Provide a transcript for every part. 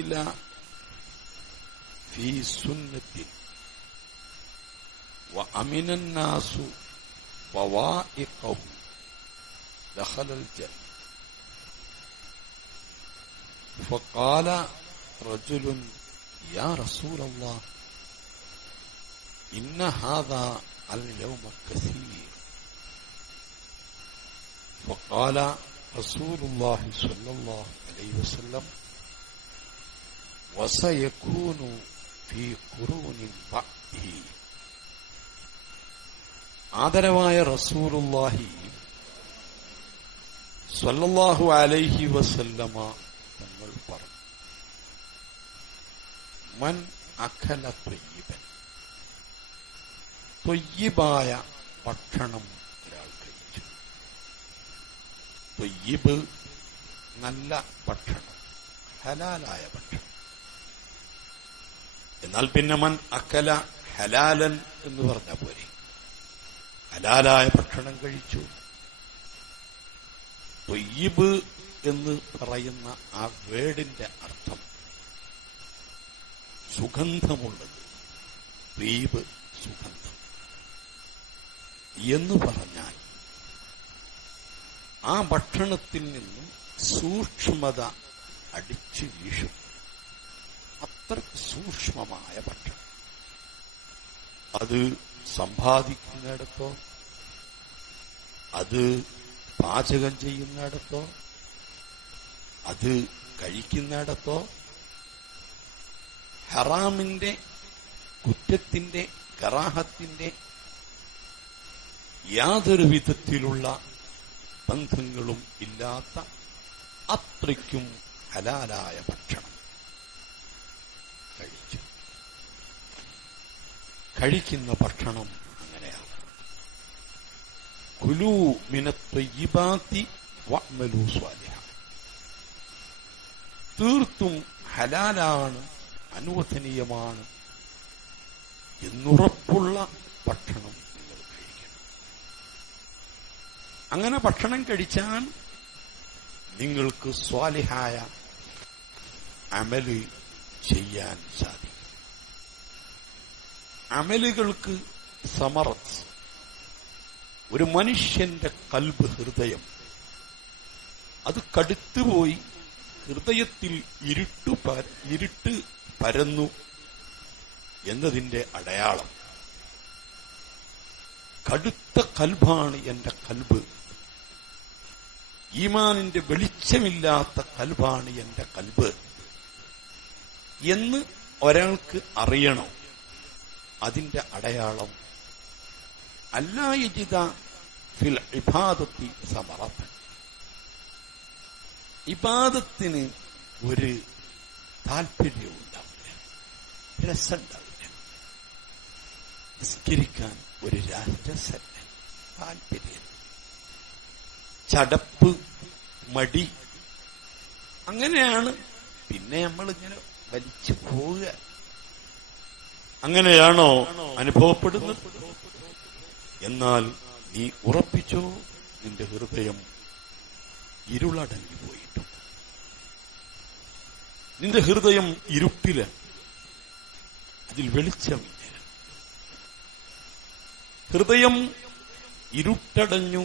إلى في سنة. وأمن الناس فوائقه دخل الجنة. فقال رجل يا رسول الله إن هذا اليوم كثير. فقال رسول الله صلى الله عليه وسلم വസയക്കൂനു ഫീ കുറൂനി ആദരവായ റസൂലുല്ലാഹി സ്വല്ലല്ലാഹു അലൈഹി വസല്ലമ തങ്ങൾ പറഞ്ഞു മൻ അഖല ത്വയ്യബൻ. ത്വയ്യബായ ഭക്ഷണം ഒരാൾ കഴിച്ചു. ത്വയ്യബ് നല്ല ഭക്ഷണം ഹലാലായ ഭക്ഷണം. എന്നാൽ പിന്നെ മൻ അക്കല ഹലാലൻ എന്ന് പറഞ്ഞ പോരെ. ഹലാലായ ഭക്ഷണം കഴിച്ചു. തൊയ്യബ് എന്ന് പറയുന്ന ആ വേടിന്റെ അർത്ഥം സുഗന്ധമുള്ളത്. ദ്വീപ് സുഗന്ധം. എന്ന് പറഞ്ഞാൽ ആ ഭക്ഷണത്തിൽ നിന്നും സൂക്ഷ്മത അടിച്ചു വീശും അത്രയ്ക്ക് സൂക്ഷ്മമായ ഭക്ഷണം. അത് സമ്പാദിക്കുന്നിടത്തോ അത് പാചകം ചെയ്യുന്നിടത്തോ അത് കഴിക്കുന്നിടത്തോ ഹറാമിന്റെ കുറ്റത്തിന്റെ കറാഹത്തിന്റെ യാതൊരു വിധത്തിലുള്ള ബന്ധങ്ങളും ഇല്ലാത്ത അത്രയ്ക്കും ഹലാലായ ഭക്ഷണം കഴിച്ചു കഴിക്കുന്ന ഭക്ഷണം അങ്ങനെയാണ്. കുലു മിനത്വയ്യിബാത്തി വഅ്മലു സ്വാലിഹ. തീർത്തും ഹലാലാണ് അനുവദനീയമാണ് എന്നുറപ്പുള്ള ഭക്ഷണം നിങ്ങൾ കഴിക്കണം. അങ്ങനെ ഭക്ഷണം കഴിച്ചാൽ നിങ്ങൾക്ക് സ്വാലിഹായ അമൽ ചെയ്യാൻ സാധിക്കും. അമലുകൾക്ക് സമറത്ത് ഒരു മനുഷ്യന്റെ കൽബ് ഹൃദയം. അത് കടുത്തുപോയി ഹൃദയത്തിൽ ഇരുട്ടു ഇരുട്ട് പരന്നു എന്നതിന്റെ അടയാളം. കടുത്ത കൽബാണ് എന്റെ കൽബ്. ഈമാനിന്റെ വെളിച്ചമില്ലാത്ത കൽബാണ് എന്റെ കൽബ്. എന്ന് ഒരാൾക്ക് അറിയണം. അതിന്റെ അടയാളം. അല്ലായിജിത ഫിൽ ഇബാദത്തി സമറത്ത്. ഇബാദത്തിന് ഒരു താല്പര്യവും ഉണ്ടാവില്ല രസമുണ്ടാവില്ല. നിസ്കരിക്കാൻ ഒരു രസല്ല താല്പര്യം. ചടപ്പ് മടി. അങ്ങനെയാണ് പിന്നെ നമ്മളിങ്ങനെ വലിച്ചു പോവുക. അങ്ങനെയാണോ അനുഭവപ്പെടുന്നത്? എന്നാൽ നീ ഉറപ്പിച്ചോ? നിന്റെ ഹൃദയം ഇരുളടങ്ങി പോയിട്ടുണ്ട് നിന്റെ ഹൃദയം ഇരുട്ടിൽ. അതിൽ വെളിച്ചമില്ല ഹൃദയം ഇരുട്ടടഞ്ഞു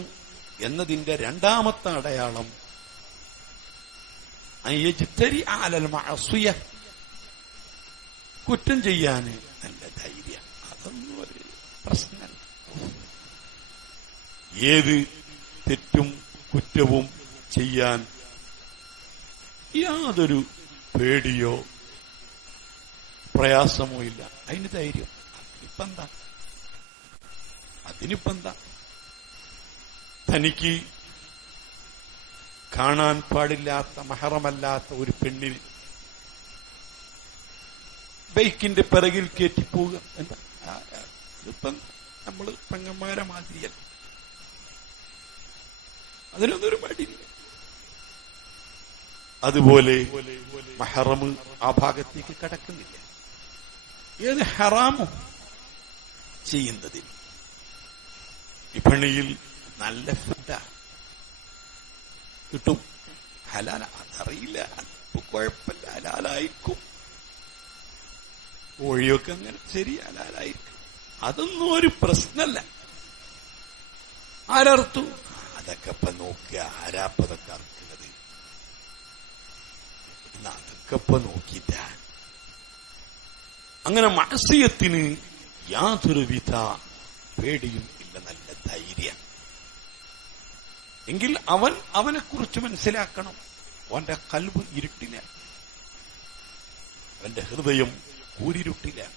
എന്നതിന്റെ രണ്ടാമത്തെ അടയാളം കുറ്റം ചെയ്യാന് നല്ല ധൈര്യം. അതൊന്നും ഒരു പ്രശ്നമല്ല. ഏത് തെറ്റും കുറ്റവും ചെയ്യാൻ യാതൊരു പേടിയോ പ്രയാസമോ ഇല്ല. അതിന് ധൈര്യം. അതിനിപ്പെന്താ അതിനിപ്പെന്താ തനിക്ക് കാണാൻ പാടില്ലാത്ത മഹറമല്ലാത്ത ഒരു പെണ്ണിന് ബൈക്കിന്റെ പിറകിൽ കയറ്റിപ്പോവുക എന്താ? ഇതിപ്പം നമ്മൾ പെങ്ങന്മാരെ മാതിരിയല്ല. അതിനൊന്നും ഒരു മടിയില്ല. അതുപോലെ മഹറമ് ആ ഭാഗത്തേക്ക് കടക്കുന്നില്ല. ഏത് ഹറാമും ചെയ്യുന്നതിൽ വിപണിയിൽ നല്ല ഫുഡാ. കിട്ടും. ഹലാല അതറിയില്ല. കുഴപ്പമില്ല. ഹലാലായിരിക്കും. കോഴിയൊക്കെ അങ്ങനെ ശരിയാലായിരിക്കും അതൊന്നും ഒരു പ്രശ്നമല്ല. ആരർത്തു? അതൊക്കെ ഇപ്പൊ നോക്കുക ആരാപ്പതൊക്കെ അർക്കുന്നത് അതൊക്കെ ഇപ്പൊ നോക്കിയിട്ട. അങ്ങനെ മത്സ്യത്തിന് യാതൊരുവിധ പേടിയും ഇല്ല നല്ല ധൈര്യം. എങ്കിൽ അവൻ അവനെക്കുറിച്ച് മനസ്സിലാക്കണം. അവന്റെ കൽവ് ഇരുട്ടിനെ. അവന്റെ ഹൃദയം കൂരിരുട്ടില്ല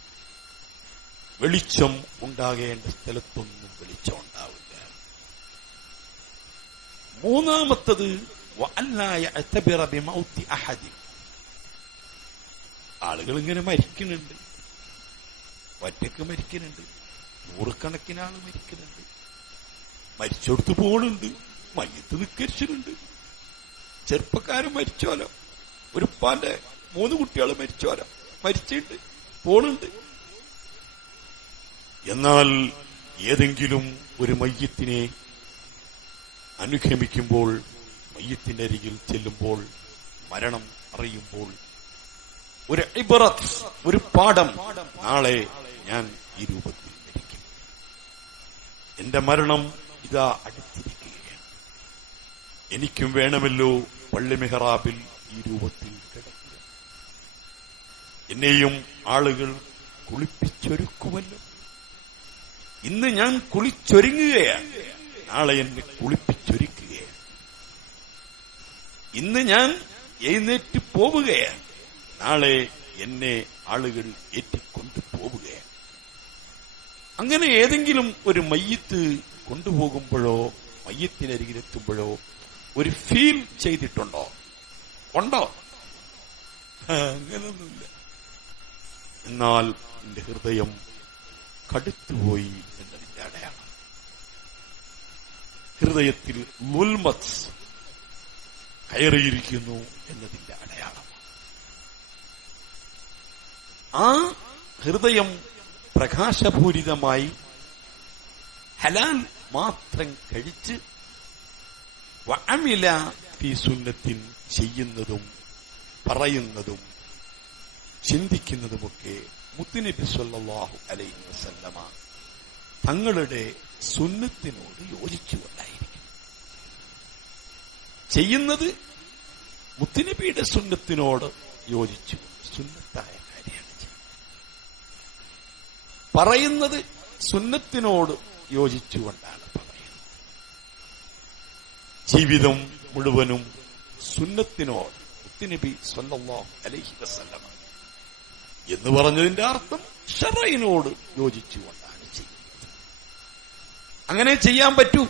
വെളിച്ചം ഉണ്ടാകേണ്ട സ്ഥലത്തൊന്നും വെളിച്ചം ഉണ്ടാവില്ല. മൂന്നാമത്തത് ആളുകൾ ഇങ്ങനെ മരിക്കുന്നുണ്ട്. ഒറ്റയ്ക്ക് മരിക്കുന്നുണ്ട്. നൂറുകണക്കിന് മരിക്കുന്നുണ്ട്. മരിച്ചെടുത്ത് പോണുണ്ട്. മയ്യത്ത് നിക്കരിച്ചിട്ടുണ്ട് ചെറുപ്പക്കാരൻ മരിച്ചോലോ. ഒരു ഉപ്പാന്റെ മൂന്ന് കുട്ടികൾ മരിച്ചോലോ. മരിച്ചിട്ട് പോണുണ്ട്. എന്നാൽ ഏതെങ്കിലും ഒരു മയ്യത്തിനെ അനുഗമിക്കുമ്പോൾ മയ്യത്തിന്റെ അരികിൽ ചെല്ലുമ്പോൾ മരണം അറിയുമ്പോൾ ഒരു ഇബറത്ത് ഒരു പാഠം നാളെ ഞാൻ ഈ രൂപത്തിൽ മരിക്കും എന്റെ മരണം ഇതാ അടുത്തിരിക്കുകയാണ്. എനിക്കും വേണമല്ലോ പള്ളി മെഹറാബിൽ ഈ രൂപത്തിൽ എന്നെയും ആളുകൾ കുളിപ്പിച്ചൊരുക്കുമല്ലോ. ഇന്ന് ഞാൻ കുളിച്ചൊരുങ്ങുകയാണ്. നാളെ എന്നെ കുളിപ്പിച്ചൊരുക്കുകയാണ്. ഇന്ന് ഞാൻ എഴുന്നേറ്റ് പോവുകയാണ്. നാളെ എന്നെ ആളുകൾ ഏറ്റിക്കൊണ്ടു പോവുകയാണ്. അങ്ങനെ ഏതെങ്കിലും ഒരു മയ്യത്ത് കൊണ്ടുപോകുമ്പോഴോ മയ്യത്തിനരികിലെത്തുമ്പോഴോ ഒരു ഫീൽ ചെയ്തിട്ടുണ്ടോ? ഉണ്ടോ? അങ്ങനൊന്നുമില്ല. എന്നാൽ എന്റെ ഹൃദയം കടുത്തുപോയി എന്നതിന്റെ അടയാളം. ഹൃദയത്തിൽ മുൽമത് കയറിയിരിക്കുന്നു എന്നതിന്റെ അടയാളം. ആ ഹൃദയം പ്രകാശപൂരിതമായി ഹലാൽ മാത്രം കഴിച്ച് വഅമില ഫീ സുന്നത്തിൻ ചെയ്യുന്നതും പറയുന്നതും ചിന്തിക്കുന്നതുമൊക്കെ മുത്തുനബി സല്ലാഹു അലൈഹി വസല്ലമ തങ്ങളുടെ സുന്നത്തിനോട് യോജിച്ചുകൊണ്ടായിരിക്കും ചെയ്യുന്നത് മുത്തുനബിയുടെ സുന്നത്തിനോട് യോജിച്ചു. സുന്നത്തായ കാര്യമാണ് പറയുന്നത് സുന്നത്തിനോട് യോജിച്ചുകൊണ്ടാണ് പറയുന്നത്. ജീവിതം മുഴുവനും സുന്നത്തിനോട് മുത്തുനബി സല്ലാഹു അലൈഹി വസല്ലമ എന്ന് പറഞ്ഞതിന്റെ അർത്ഥം ഷറയിനോട് യോജിച്ചുകൊണ്ടാണ് ചെയ്യുന്നത്. അങ്ങനെ ചെയ്യാൻ പറ്റൂ.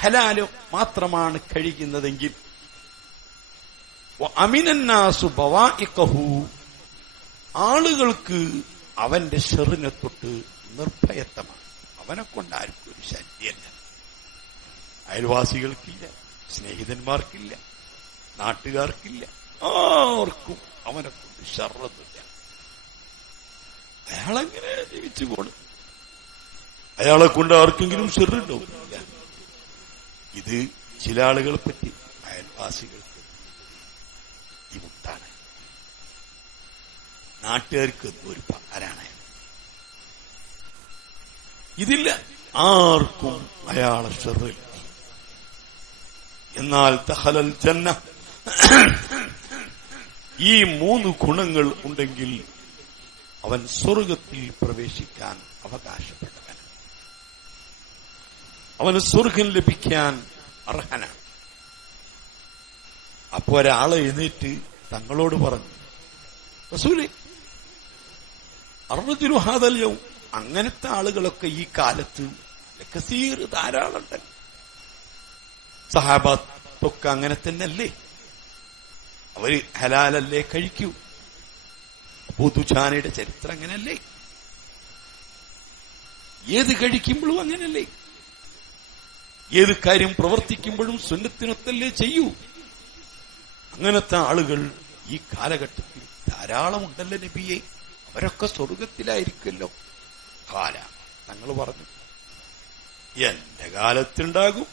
ഹലാലോ മാത്രമാണ് കഴിക്കുന്നതെങ്കിൽ. അമിനന്നാസു ബവാഇഖഹു. ആളുകൾക്ക് അവന്റെ ഷെറിനെ തൊട്ട് നിർഭയത്വമാണ്. അവനെ കൊണ്ട് ഒരു ശല്യമല്ല. അയൽവാസികൾക്കില്ല സ്നേഹിതന്മാർക്കില്ല നാട്ടുകാർക്കില്ല ആർക്കും അവനെ കൊണ്ട് ഷറൊന്നുമില്ല. അയാളെങ്ങനെ ജീവിച്ചു പോണം? അയാളെ കൊണ്ട് ആർക്കെങ്കിലും ചെറുണ്ടാവില്ല ഇത് ചില ആളുകളെ പറ്റി അയൽവാസികൾക്ക് ബുദ്ധിമുട്ടാണ് നാട്ടുകാർക്ക് ഒരു പകരാണ്. ഇതില്ല ആർക്കും അയാളെ ചെറു എന്നാൽ തഹലൽ ജന്ന ഈ മൂന്ന് ഗുണങ്ങൾ ഉണ്ടെങ്കിൽ അവൻ സ്വർഗത്തിൽ പ്രവേശിക്കാൻ അവകാശപ്പെട്ടവൻ അവന് സ്വർഗം ലഭിക്കാൻ അർഹനാണ്. അപ്പോ ഒരാളെ എഴുന്നേറ്റ് തങ്ങളോട് പറഞ്ഞു റസൂലെ അറുപതിരുഹാതല്യവും അങ്ങനത്തെ ആളുകളൊക്കെ ഈ കാലത്ത് കസീർ ധാരാളുണ്ട്. സഹാബത്തൊക്കെ അങ്ങനെ തന്നെയല്ലേ? അവർ ഹലാലല്ലേ കഴിക്കൂ? പൂത്തുചാനയുടെ ചരിത്രം അങ്ങനല്ലേ ഏത് കഴിക്കുമ്പോഴും അങ്ങനല്ലേ ഏത് കാര്യം പ്രവർത്തിക്കുമ്പോഴും സ്വന്തത്തിനൊത്തല്ലേ ചെയ്യൂ? അങ്ങനത്തെ ആളുകൾ ഈ കാലഘട്ടത്തിൽ ധാരാളം ഉണ്ടല്ലോ നബിയെ. അവരൊക്കെ സ്വർഗത്തിലായിരിക്കുമല്ലോ. കാല തങ്ങൾ പറഞ്ഞു എന്റെ കാലത്തുണ്ടാകും.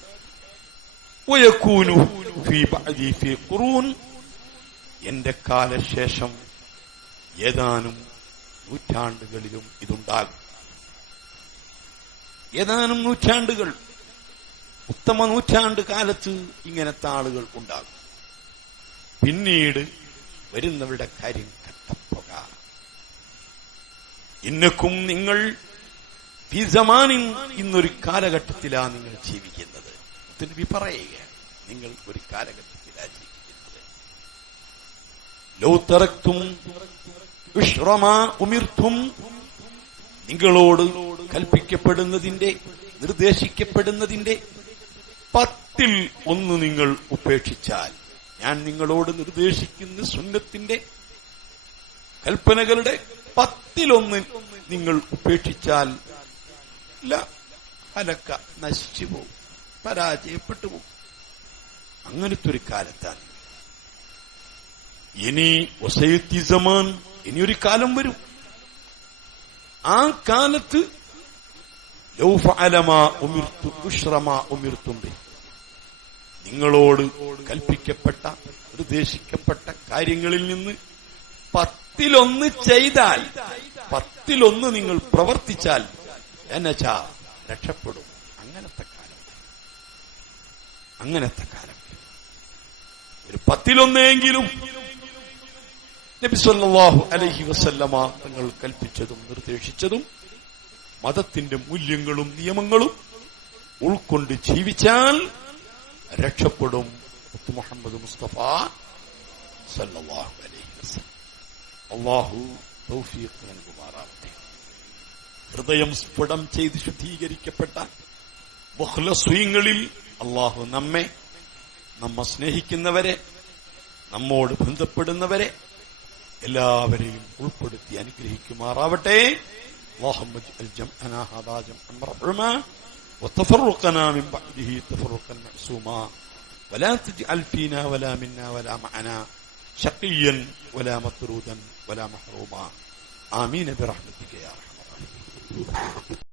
എന്റെ കാലശേഷം ഏതാനും നൂറ്റാണ്ടുകളിലും ഇതുണ്ടാകും. ഏതാനും നൂറ്റാണ്ടുകൾ ഉത്തമ നൂറ്റാണ്ട് കാലത്ത് ഇങ്ങനത്തെ ആളുകൾ ഉണ്ടാകും. പിന്നീട് വരുന്നവരുടെ കാര്യം കട്ടപ്പുക. ഇന്നക്കും നിങ്ങൾ ഫിസമാനിൻ ഇന്നൊരു കാലഘട്ടത്തിലാണ് നിങ്ങൾ ജീവിക്കുന്നത്. നബി പറയുക നിങ്ങൾ ഒരു കാലഘട്ടത്തിലാണ് ജീവിക്കുന്നത്. ലോ തറക്തും വിശ്രമാ ഉമിർത്തും. നിങ്ങളോട് കൽപ്പിക്കപ്പെടുന്നതിന്റെ നിർദ്ദേശിക്കപ്പെടുന്നതിന്റെ പത്തിൽ ഒന്ന് നിങ്ങൾ ഉപേക്ഷിച്ചാൽ ഞാൻ നിങ്ങളോട് നിർദ്ദേശിക്കുന്ന സുന്നത്തിന്റെ കൽപ്പനകളുടെ പത്തിലൊന്ന് നിങ്ങൾ ഉപേക്ഷിച്ചാൽ ല ഹലക്ക നശിച്ചു പോകും പരാജയപ്പെട്ടു പോകും. അങ്ങനത്തെ ഒരു കാലത്താണ്. ഇനി ഒസയത്തിസമാൻ ഇനിയൊരു കാലം വരും. ആ കാലത്ത് നിങ്ങളോട് കൽപ്പിക്കപ്പെട്ട നിർദ്ദേശിക്കപ്പെട്ട കാര്യങ്ങളിൽ നിന്ന് പത്തിലൊന്ന് ചെയ്താൽ പത്തിലൊന്ന് നിങ്ങൾ പ്രവർത്തിച്ചാൽ എന്നുവെച്ചാ രക്ഷപ്പെടും. അങ്ങനത്തെ കാലം. അങ്ങനത്തെ കാലം. ഒരു പത്തിലൊന്നെങ്കിലും നബി സല്ലല്ലാഹു അലൈഹി വസല്ലമ തങ്ങൾ കൽപ്പിച്ചതും നിർദ്ദേശിച്ചതും മതത്തിന്റെ മൂല്യങ്ങളും നിയമങ്ങളും ഉൾക്കൊണ്ട് ജീവിച്ചാൽ രക്ഷപ്പെടും മുഹമ്മദ് മുസ്തഫ സല്ലാഹു അലൈഹി വസല്ലം. അള്ളാഹു നൽകുമാറാവട്ടെ. ഹൃദയം സ്ഫുടം ചെയ്ത് ശുദ്ധീകരിക്കപ്പെട്ട മുഖ്ലസ്വീങ്ങളിൽ അള്ളാഹു നമ്മെ നമ്മെ സ്നേഹിക്കുന്നവരെ നമ്മോട് ബന്ധപ്പെടുന്നവരെ എല്ലാവരെയും ഉൾപ്പെടുത്തി അനുഗ്രഹിക്കുമാറാവട്ടെ اللهم اجعل جمعنا هذا جمعا مرحوما وتفرقنا من بعده تفرقا معصوما ولا تجعل فينا ولا منا ولا معنا شقيا ولا مطرودا ولا محروما آمين برحمتك يا أرحم الراحمين